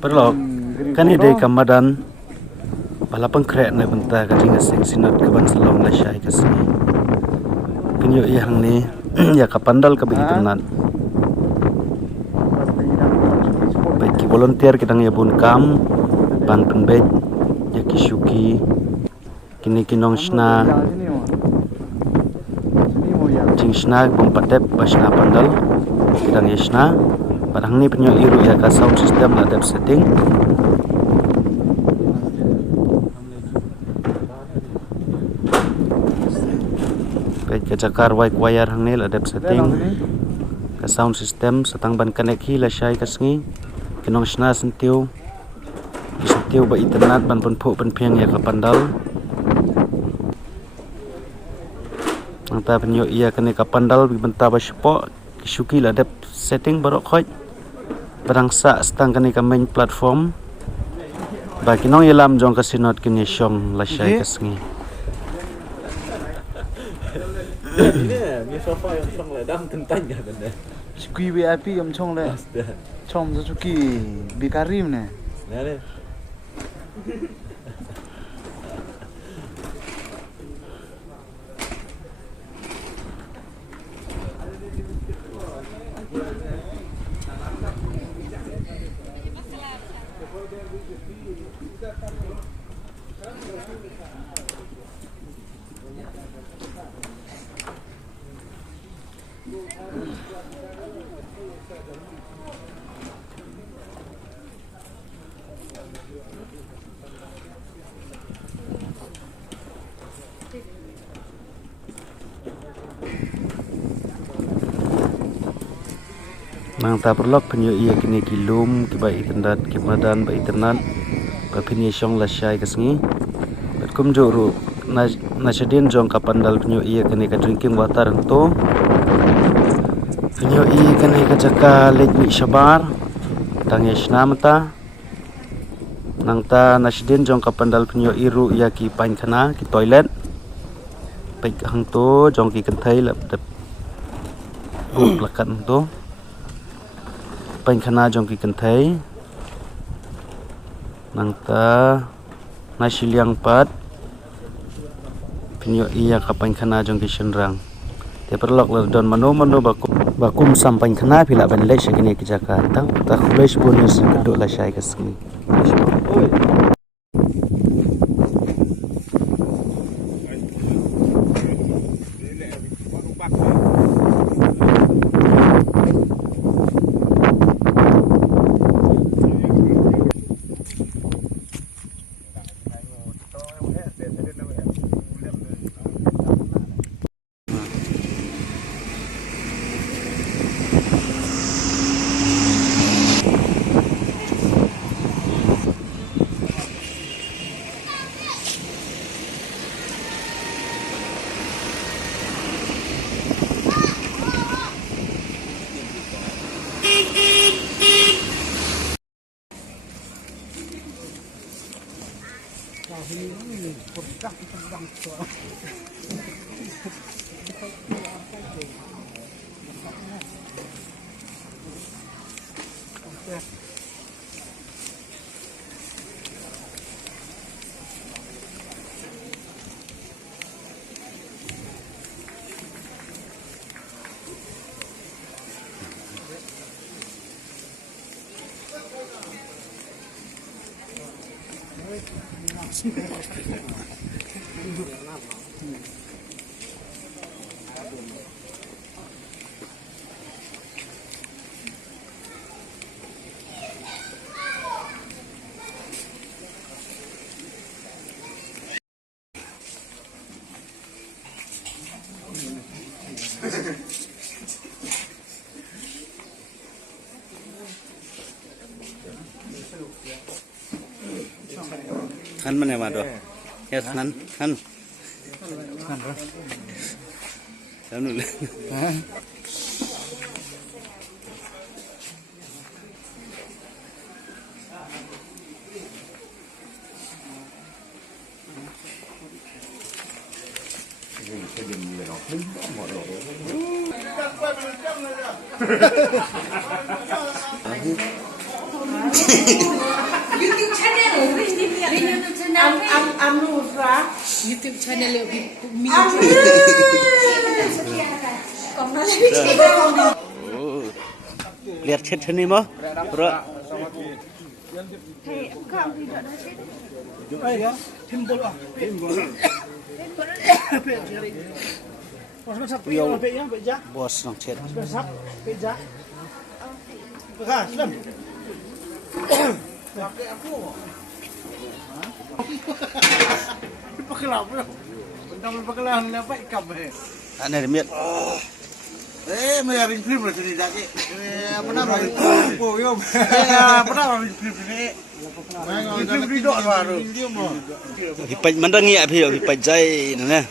Perlo kan ide kamadan balapang krek na benta kading asing sinat kaban salong la syai kasni pinyo ihang ni ya kapandal ka baitanat baik ki volunteer kitang ya bun kam ban penbet ya kisuki kini kinong sna jing sna bum patep basna pandal kitang yesna padang ni penyo iru ya ka sound system la dep setting baik ka jakar wire hang ni la dep setting ka sound system satang ban connect hi la syai kasngi kinong sna sentiu ba internet ban pun phu ban phiang ya ka pandal anta penyo ia kene ka pandal bi benta ba spo kisuki la dep setting barok khoj barangsa stang kene ka main platform ba kinong yelam jong ka sinot kini syong la syai kasngi ini sofa yang song ledang tentang ya bener. Squee VIP 엄청 래. 처음 저기 비카림네. Nah, nang ta perlok penyo ia kini kilum ki ba internet ki madan ba internet ba phini syong la syai kasngi kum juru na sedin jong ka pandal penyo ia kini ka drinking water to penyo ia kini ka jaka lej mi sabar tang yesna mata nang ta na sedin jong ka pandal penyo iru ia ki pain khana ki toilet baik hang to jong ki kanthai la lakat to pain khana jong ki kanthai nang ta na siliang pat pinyo iya ka pain khana jong ki senrang te perlok la don mano bakum sam pain khana phila ban le shakini ki jaka ta khulesh bonus kedok la syai kasni Han mana waduh? Yes, Han. Han dulu. YouTube channel YouTube channel Lihat chat sini mah, bro. Bos nong chat. Aneh demiat. Mày bình phim rồi thì ra chị. Bữa nào mà bổ yêu. Bữa nào mà bình phim này. Mày ngồi đi độ vào rồi. Hipai mandang ya, hipai jai, nè.